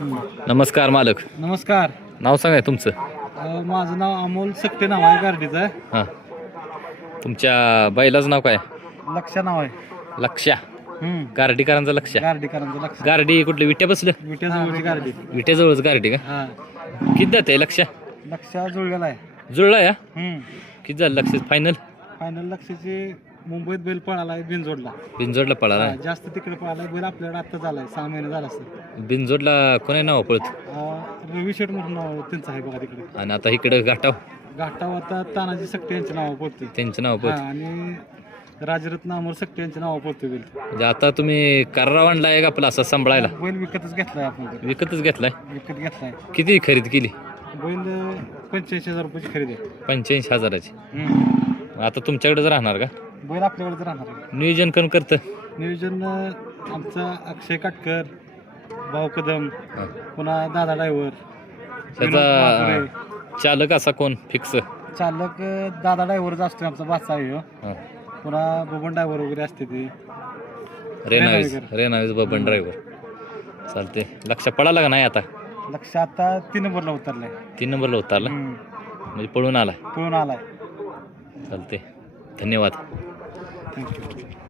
नमस्कार मालक. नमस्कार. नाव सांगा तुमचं. माझं नाव अमोल सक्ते नाव आहे गार्डीचं. हां, तुमच्या बैलाचं नाव काय? लक्ष नाव आहे. लक्ष्या. गार्डीकरांचं लक्ष्या. गार्डीकरांचं लक्ष. गार्डी कुठली विट्या बसलं? विट्याजवळची गार्डी. विट्याजवळच गार्डी का? हा. किती जाते लक्ष्या? लक्ष जुळलेला आहे. जुळला या? किती झालं लक्ष फायनल? फायनल लक्षची मुंबईत बैल पळाला आहे बिनजोडला. बिनजोडला पळाला. जास्त तिकडे पळाला बैल आपल्याकडे आत्ता झालाय 6 महिने झाला असं. बिनजोडला कोणी नाव पळत? रवी शेठ म्हणून नाव त्यांचं आहे बघा तिकडे. आणि आता इकडं घाटाव घाटाव आता तानाजी सक्ते यांचे नाव बोलते. त्यांचं नाव पळत. आणि राजरत्न अमोल सक्ते यांचे नाव बोलते बैल. म्हणजे आता तुम्ही कराराव आणलाय का आपला असा सांभाळायला? बैल विकतच घेतलाय आपण. विकतच घेतलाय? विकत घेतलाय. किती खरेदी केली? बैल 85,000 रुपयाची खरेदी आहे. 85,000ची. आता तुमच्याकडेच राहणार का? बैल आपल्याकडेच राहणार आहे. नियोजन कोण करतं? नियोजन आमचा अक्षय काटकर, भाऊ कदम, पुन्हा दादा ड्रायव्हर. त्याचा चालक असा कोण फिक्स? चालक दादा ड्रायव्हरच असतो आमचा बादशाह आहे ह्यो. पुन्हा बबन ड्रायव्हर वगैरे असते ते. रेनावीज बबन ड्रायव्हर. चालते. लक्ष पडाला का नाही आता? लक्ष आता 3 नंबरला उतरलाय. 3 नंबरला उतरला म्हणजे पळून आलाय. पळून आलाय. चालते. धन्यवाद. थँक्यू.